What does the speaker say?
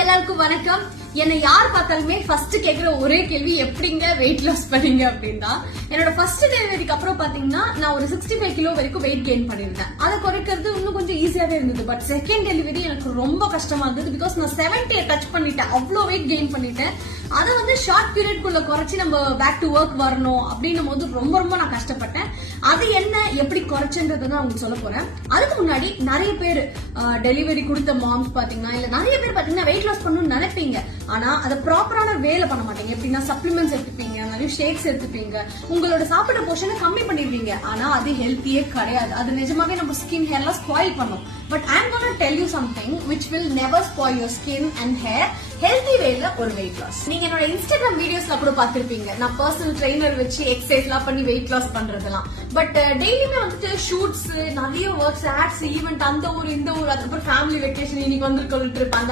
எல்லாருக்கும் வணக்கம். என்னை யார் பார்த்தாலுமே ஃபர்ஸ்ட் கேக்குற ஒரே கேள்வி எப்படிங்க வெயிட் லாஸ் பண்ணீங்க அப்படின்னா, என்னோட ஃபர்ஸ்ட் டெலிவரிக்கு அப்புறம் பாத்தீங்கன்னா நான் ஒரு 65 கிலோ வரைக்கும் வெயிட் கெயின் பண்ணிருந்தேன். அதை குறைக்கிறது இன்னும் கொஞ்சம் ஈஸியாவே இருந்தது. பட் செகண்ட் டெலிவரி எனக்கு ரொம்ப கஷ்டமா இருந்தது. பிகாஸ் நான் 70 டச் பண்ணிட்டேன், அவ்வளவு வெயிட் கெயின் பண்ணிட்டேன். அதை வந்து ஷார்ட் பீரியட் குள்ள குறைச்சி நம்ம பேக் டு ஒர்க் வரணும் அப்படின்னும் போது ரொம்ப நான் கஷ்டப்பட்டேன். அது என்ன எப்படி குறைச்சுன்றது தான் உங்களுக்கு சொல்ல போறேன். அதுக்கு முன்னாடி நிறைய பேர் டெலிவரி கொடுத்த மாம்ஸ் பாத்தீங்கன்னா, இல்ல நிறைய பேர் பாத்தீங்கன்னா வெயிட் லாஸ் பண்ணணும்னு நினைப்பீங்க. ஆனா அதை ப்ராப்பரான வேலை பண்ண மாட்டீங்க. எப்படின்னா சப்ளிமெண்ட்ஸ் எடுத்துப்பீங்க, நிறைய ஷேக்ஸ் எடுத்துப்பீங்க, உங்களோட சாப்பிட்ட போர்ஷனை கம்மி பண்ணிடுவீங்க. ஆனா அது ஹெல்த்தியே கிடையாது. அது நிஜமாவே நம்ம ஸ்கின் ஹேர்லாம் ஸ்பாயில் பண்ணும். But I am gonna tell you something which will never spoil your skin and hair. Healthy வேல ஒரு வெயிட் லாஸ். நீங்க என்னோட இன்ஸ்டாகிராம் வீடியோஸ்ல கூட பாத்திருப்பீங்க, நான் பர்சனல் ட்ரெயினர் வச்சு எக்ஸசைஸ் எல்லாம் பண்ணி வெயிட் லாஸ் பண்றதெல்லாம். பட் டெய்லியுமே வந்துட்டு ஷூட்ஸ், நிறைய ஒர்க்ஸ், ஆட்ஸ், ஈவெண்ட், அந்த ஊர் இந்த ஊர், அதுக்கப்புறம் ஃபேமிலி வெக்கேஷன், இன்னைக்கு வந்து ட்ரிப், அந்த